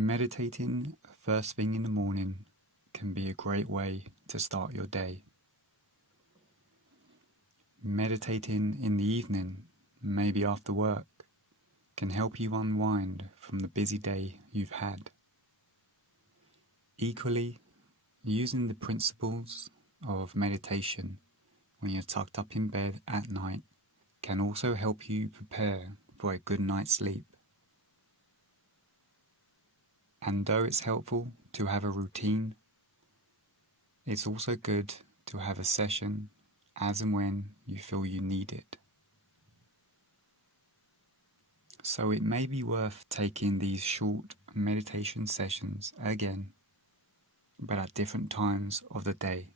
Meditating first thing in the morning can be a great way to start your day. Meditating in the evening, maybe after work, can help you unwind from the busy day you've had. Equally, using the principles of meditation when you're tucked up in bed at night can also help you prepare for a good night's sleep. And though it's helpful to have a routine, it's also good to have a session as and when you feel you need it. So it may be worth taking these short meditation sessions again, but at different times of the day,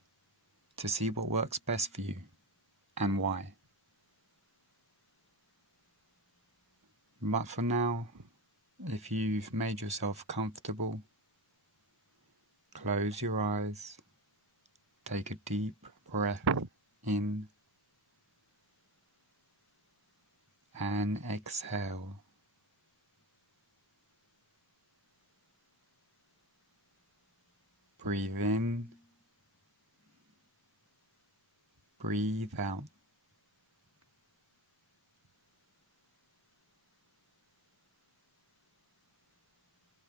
to see what works best for you and why. But for now, if you've made yourself comfortable, close your eyes, take a deep breath in and exhale. Breathe in, breathe out.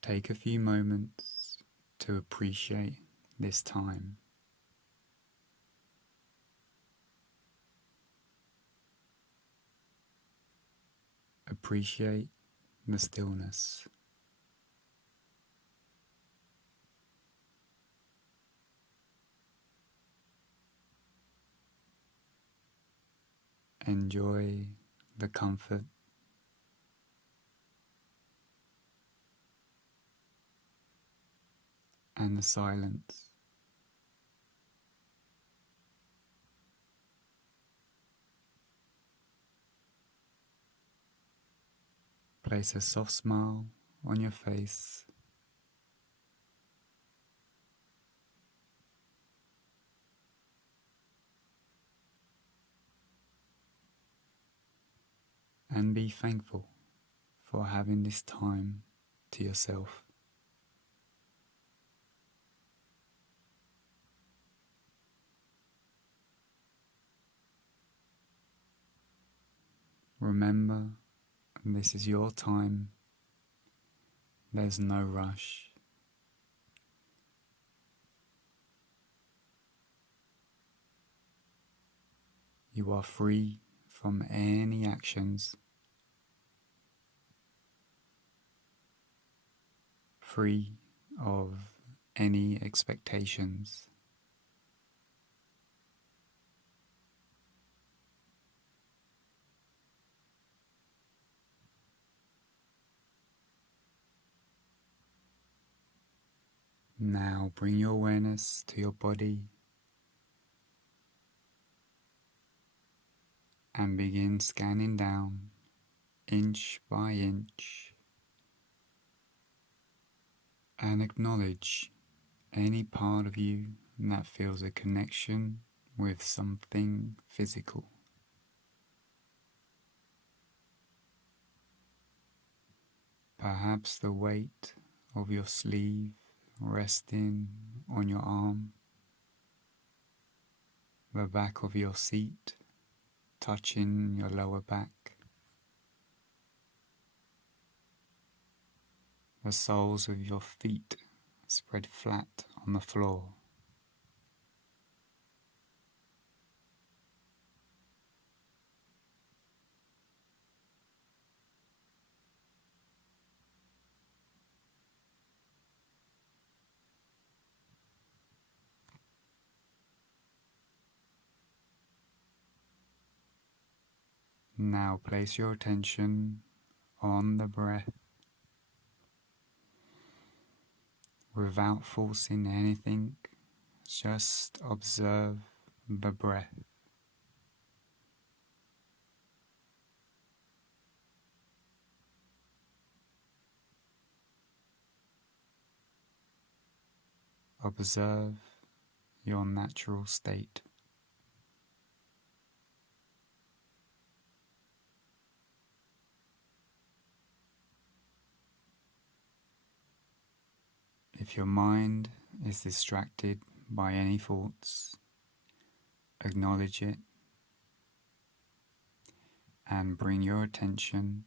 Take a few moments to appreciate this time. Appreciate the stillness. Enjoy the comfort and the silence. Place a soft smile on your face and be thankful for having this time to yourself. Remember, this is your time. There's no rush. You are free from any actions, free of any expectations. Now bring your awareness to your body and begin scanning down inch by inch and acknowledge any part of you that feels a connection with something physical. Perhaps the weight of your sleeve resting on your arm, the back of your seat touching your lower back, the soles of your feet spread flat on the floor. Now place your attention on the breath without forcing anything. Just observe the breath. Observe your natural state. If your mind is distracted by any thoughts, acknowledge it and bring your attention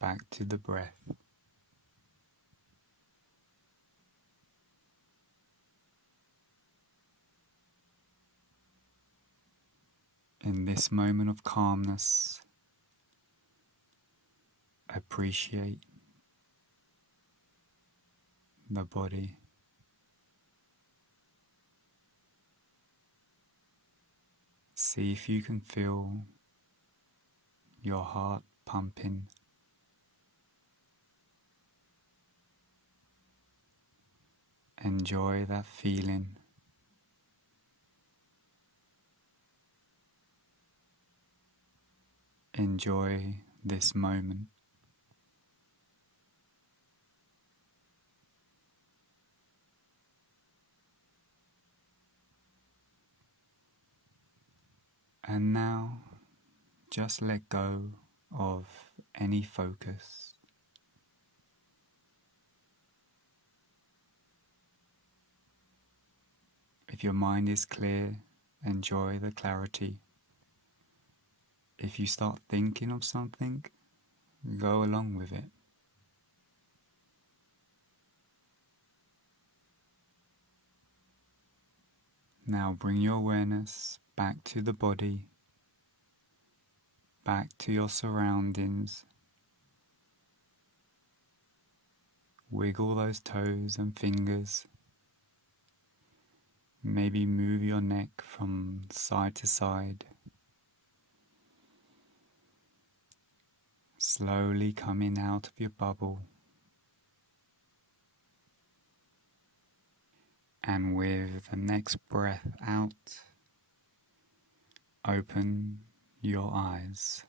back to the breath. In this moment of calmness, appreciate the body. See if you can feel your heart pumping. Enjoy that feeling. Enjoy this moment. And now, just let go of any focus. If your mind is clear, enjoy the clarity. If you start thinking of something, go along with it. Now bring your awareness back to the body, back to your surroundings. Wiggle those toes and fingers. Maybe move your neck from side to side. Slowly coming out of your bubble. And with the next breath out, open your eyes.